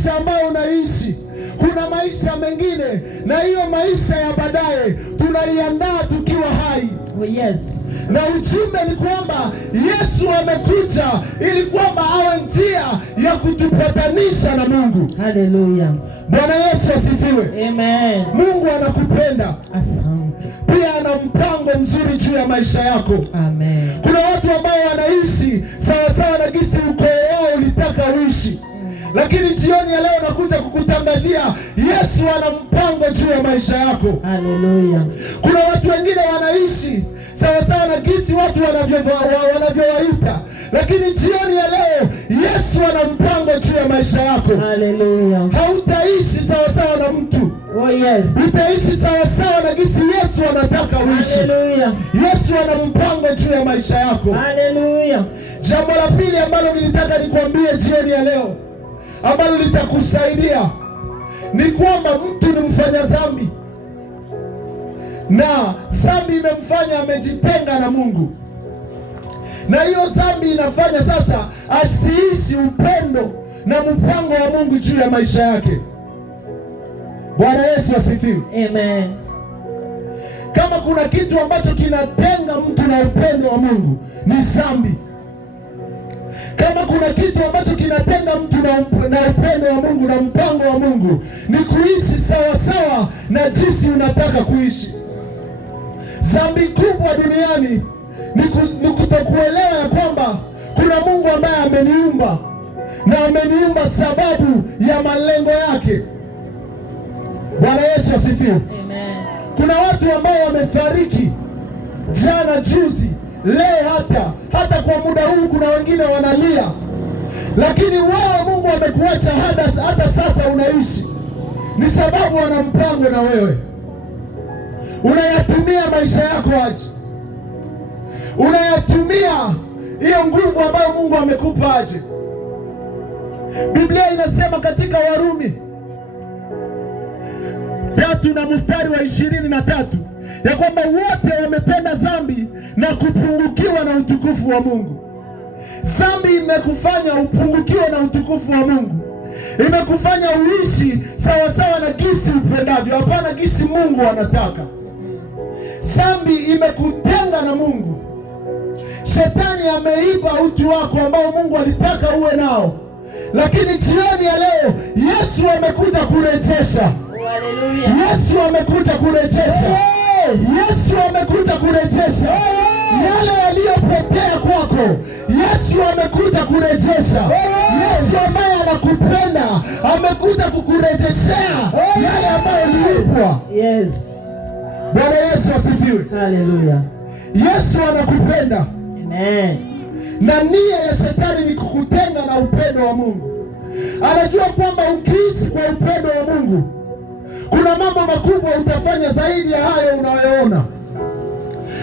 maisha ambayo unaishi, kuna maisha mengine, na hiyo maisha ya baadaye tunaiandaa tukiwa hai. Oh, yes. Na ujumbe ni kwamba Yesu amekuja ili kwamba awe njia ya kutupatanisha na Mungu. Hallelujah. Bwana Yesu asifiwe. Amen. Mungu anakupenda. Asante. Pia ana mpango mzuri juu ya maisha yako. Amen. Kuna watu ambao wanaishi sawa sawa na gisi ukoo wao ulitaka uishi. Lakini jioni ya leo nakuja kukutangazia Yesu ana mpango juu ya maisha yako. Hallelujah. Kuna watu wengine wanaishi sawa sawa na gisi watu wanavyowaita. Lakini jioni ya leo Yesu ana mpango juu ya maisha yako. Hallelujah. Hautaishi sawa sawa na mtu. Oh, yes. Utaishi sawa sawa na gisi Yesu anataka uishi. Hallelujah. Yesu ana mpango juu ya maisha yako. Hallelujah. Jambo la pili ambalo nilitaka nikwambie jioni ya leo, ambalo litakusaidia, ni kwamba mtu ni mfanya dhambi, na dhambi imemfanya amejitenga na Mungu, na hiyo dhambi inafanya sasa asiishi upendo na mpango wa Mungu juu ya maisha yake. Bwana Yesu asifiwe. Amen. Kama kuna kitu ambacho kinatenga mtu na upendo wa Mungu ni dhambi. Kama kuna kitu ambacho kinatenga mtu na upendo wa Mungu na mpango wa Mungu ni kuishi sawa sawa na jinsi unataka kuishi. Dhambi kubwa duniani ni kutokuelewa ya kwamba kuna Mungu ambaye ameniumba, na ameniumba sababu ya malengo yake. Bwana Yesu asifiwe. Amen. Kuna watu ambao wamefariki jana, juzi, leo, hata kwa muda huu kuna wengine wanalia. Lakini wewe Mungu amekuacha hata sasa unaishi. Ni sababu ana mpango na wewe. Unayatumia maisha yako aje? Unayatumia hiyo nguvu ambayo Mungu amekupa aje? Biblia inasema katika Warumi 3 na mstari wa 23 ya kwamba wote wametenda dhambi na kupungukiwa na utukufu wa Mungu. Dhambi imekufanya upungukiwe na utukufu wa Mungu. Imekufanya uishi sawa sawa na gisi upendavyo, hapana gisi Mungu anataka. Dhambi imekutenga na Mungu. Shetani ameiba utu wako ambao Mungu alitaka uwe nao. Lakini jioni ya leo Yesu amekuja kurejesha. Hallelujah. Yesu amekuja kurejesha. Yesu amekuja kurejesha yale yaliyopotea kwako. Yesu amekuja kurejesha. Yesu ambaye anakupenda amekuja kukurejeshea yale ambayo ulipwa. Yes. Bwana Yesu asifiwe. Hallelujah. Yesu anakupenda. Amen. Na nia ya shetani ni kukutenga na upendo wa Mungu. Anajua kwamba ukiishi kwa upendo wa Mungu kuna mambo makubwa utafanya zaidi ya hayo unayoona.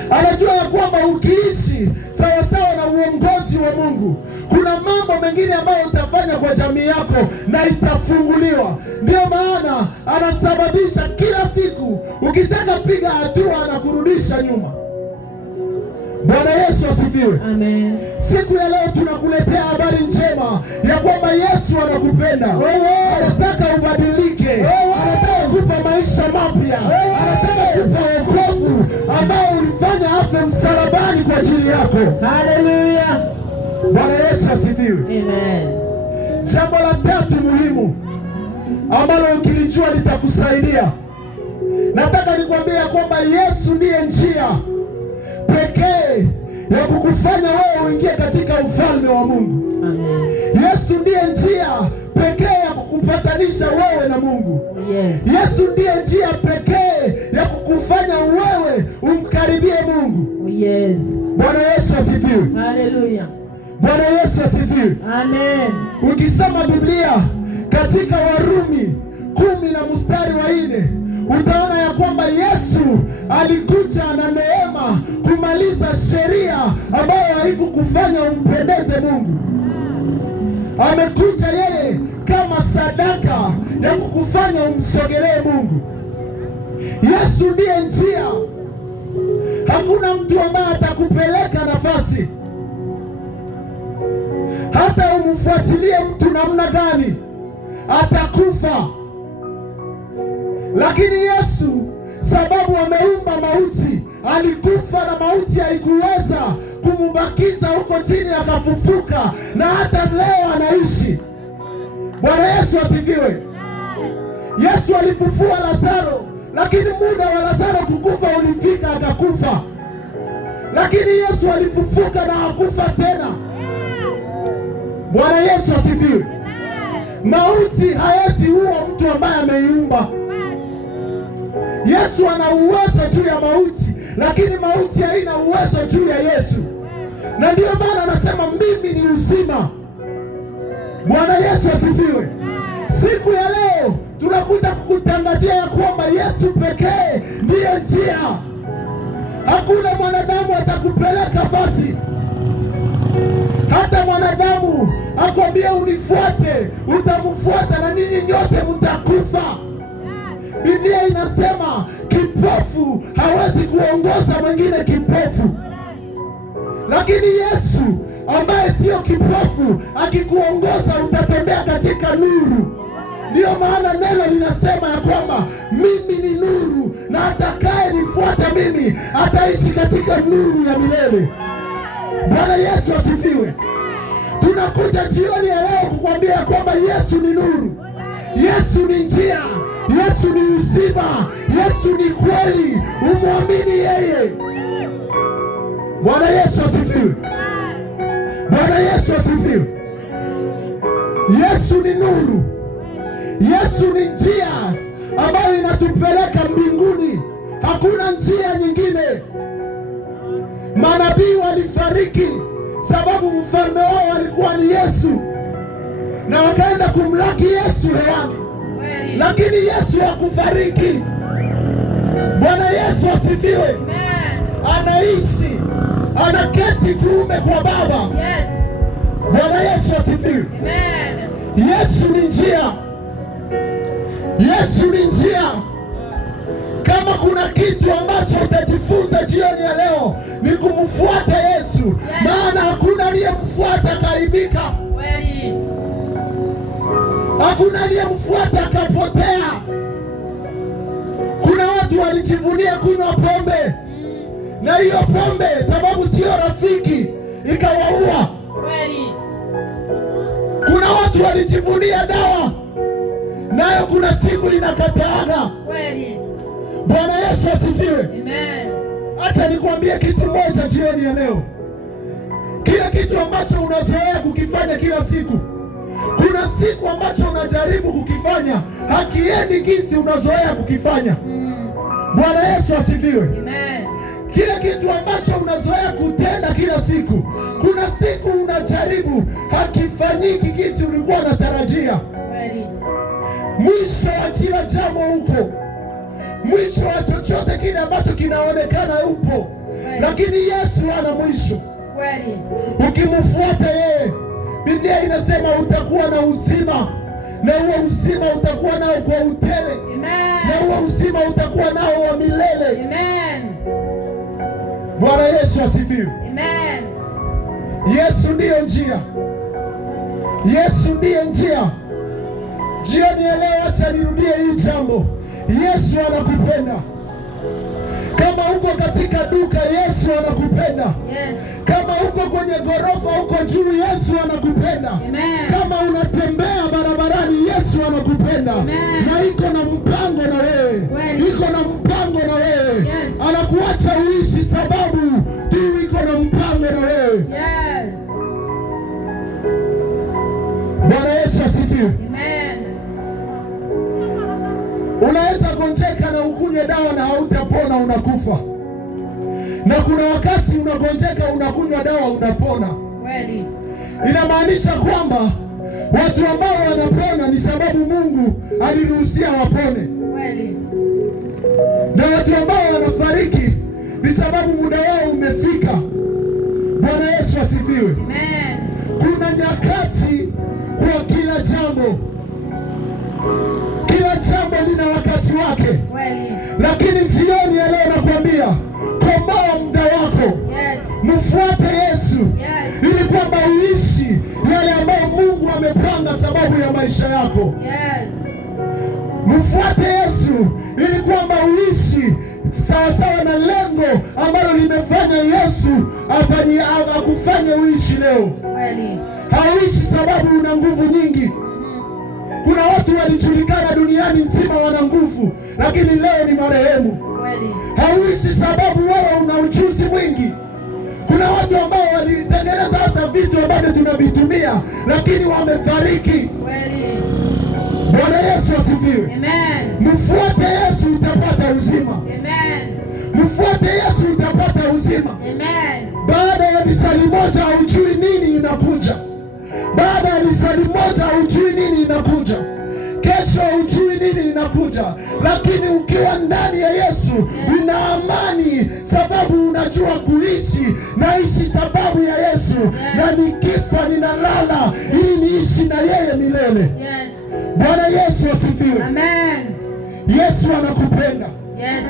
Anajua ya kwamba ukiishi sawa sawa na uongozi wa Mungu kuna mambo mengine ambayo utafanya kwa jamii yako na itafunguliwa. Ndio maana anasababisha kila siku ukitaka piga hatua anakurudisha nyuma. Bwana Yesu asifiwe. Amen. Siku ya leo tunakuletea habari njema ya kwamba Yesu anakupenda. Anataka ubadilike. Anataka kukupa maisha mapya. Anataka kukupa wokovu ambao ulifanya afe msalabani kwa ajili yako. Hallelujah. Bwana Yesu asifiwe. Amen. Jambo la tatu muhimu ambalo ukilijua litakusaidia, nataka nikwambie kwamba Yesu ndiye njia pekee ya kukufanya wewe uingie katika ufalme wa Mungu. Amen. Yesu ndiye njia pekee ya kukupatanisha wewe na Mungu. Yes. Yesu ndiye njia pekee ya kukufanya wewe umkaribie Mungu. Yes. Bwana Yesu asifiwe. Hallelujah. Bwana Yesu asifiwe. Amen. Ukisoma Biblia katika Warumi 10 na mstari wa 4 utaona ya kwamba Yesu alikuja na neema kumaliza sheria ambayo haikukufanya umpendeze Mungu. Amekuja yeye kama sadaka ya kukufanya umsogelee Mungu. Yesu ndiye njia. Hakuna mtu ambaye atakupeleka nafasi. Hata umfuatilie mtu namna gani, atakufa. Lakini Yesu, sababu ameumba mauti, alikufa na mauti haikuweza kumubakiza huko chini, akafufuka na hata leo anaishi. Bwana Yesu asifiwe. Yesu alifufua Lazaro, lakini muda wa Lazaro kukufa ulifika, akakufa. Lakini Yesu alifufuka na hakufa tena. Bwana Yesu asifiwe. Mauti hawezi uwa mtu ambaye ameiumba. Yesu ana uwezo juu ya mauti, lakini mauti haina uwezo juu ya Yesu. Na ndiyo maana anasema mimi ni uzima. Bwana Yesu asifiwe. Siku ya leo tunakuja kukutangazia ya kwamba Yesu pekee ndiyo njia. Hakuna mwanadamu atakupeleka basi. Hata mwanadamu akwambia unifuate, utamfuata na ninyi nyote mtakufa. Biblia inasema kipofu hawezi kuongoza mwingine kipofu. Lakini Yesu ambaye sio kipofu akikuongoza utatembea katika nuru. Ndiyo maana neno linasema ya kwamba mimi ni nuru, na atakaye nifuata mimi ataishi katika nuru ya milele. Bwana Yesu asifiwe. Tunakuja jioni ya leo kukwambia kwamba Yesu ni nuru, Yesu ni njia, Yesu ni uzima, Yesu ni kweli. Umwamini yeye. Bwana Yesu asifiwe. Bwana Yesu asifiwe. Yesu ni nuru, Yesu ni njia ambayo inatupeleka mbinguni. Hakuna njia nyingine. Manabii walifariki sababu mfalme wao alikuwa ni Yesu, na wakaenda kumlaki Yesu hewani, lakini Yesu hakufariki. Bwana Yesu asifiwe. Anaishi, anaketi kuume kwa Baba. Bwana Yesu asifiwe. Yesu ni njia, Yesu ni njia. Kama kuna kitu ambacho utajifunza jioni ya leo ni kumfuata Yesu. Maana hakuna aliyemfuata kaibika, hakuna aliyemfuata akapotea. Kuna watu walijivunia kunywa pombe, na hiyo pombe sababu sio rafiki ikawaua. Kuna watu walijivunia dawa, nayo kuna siku inakataaga. Bwana Yesu asifiwe. Amen. Acha nikwambie kitu moja jioni ya leo. Kila kitu ambacho unazoea kukifanya kila siku, kuna siku ambacho unajaribu kukifanya hakiendi jinsi unazoea kukifanya. Bwana Yesu asifiwe. Amen. Kila kitu ambacho unazoea kutenda kila siku, kuna siku unajaribu hakifanyiki jinsi ulikuwa unatarajia. Mwisho wa kila jambo upo. Mwisho wa chochote kile ambacho kinaonekana upo. Lakini Yesu ana mwisho. Ukimfuata yeye, Biblia inasema utakuwa na uzima, na huo uzima utakuwa nao kwa utele. Na huo uzima utakuwa nao wa milele. Bwana Yesu asifiwe. Yesu ndiyo njia, Yesu ndiye njia. Jioni ya leo acha nirudie hii jambo. Yesu anakupenda. Kama uko katika duka, Yesu anakupenda. Kama uko kwenye ghorofa uko juu, Yesu anakupenda. Kama unatembea barabarani, Yesu anakupenda. Na iko na mpango na wewe. Iko na mpango na wewe. Anakuacha uishi sababu tu iko na mpango na wewe. Bwana Yesu asifiwe. Unaweza gonjeka na ukunywe dawa na hautapona, unakufa. Na kuna wakati unagonjeka unakunywa dawa unapona. Inamaanisha kwamba watu ambao wanapona ni sababu Mungu aliruhusia wapone. Na watu ambao wanafariki ni sababu muda wao umefika. Bwana Yesu asifiwe. Kuna nyakati kwa kila jambo. Kila jambo lina wakati wake. Lakini jioni ya leo nakwambia, komboa muda wako. Mfuate Yesu. Ili kwamba uishi yale ambayo Mungu amepanga sababu ya maisha yako. Yes. Mfuate Yesu ili kwamba uishi sawasawa na lengo ambalo limefanya Yesu akufanye uishi leo. Kweli. Hauishi sababu una nguvu nyingi. Kuna watu walijulikana duniani nzima wana nguvu, lakini leo ni marehemu. Kweli. Hauishi sababu wewe una ujuzi mwingi. Kuna watu ambao walitengeneza hata vitu ambavyo tunavitumia, lakini wamefariki. Kweli. Bwana Yesu asifiwe. Amen. Mfuate Yesu utapata uzima. Amen. Mfuate Yesu utapata uzima. Amen. Baada ya lisali moja hujui nini inakuja. Baada ya lisali moja hujui nini inakuja. Kesho hujui nini inakuja. Lakini ukiwa ndani ya Yesu una amani, sababu unajua kuishi. Naishi sababu ya Yesu. Na nikifa ninalala ili niishi na yeye milele. Yes. Bwana Yesu asifiwe. Amen. Yesu anakupenda. Yes.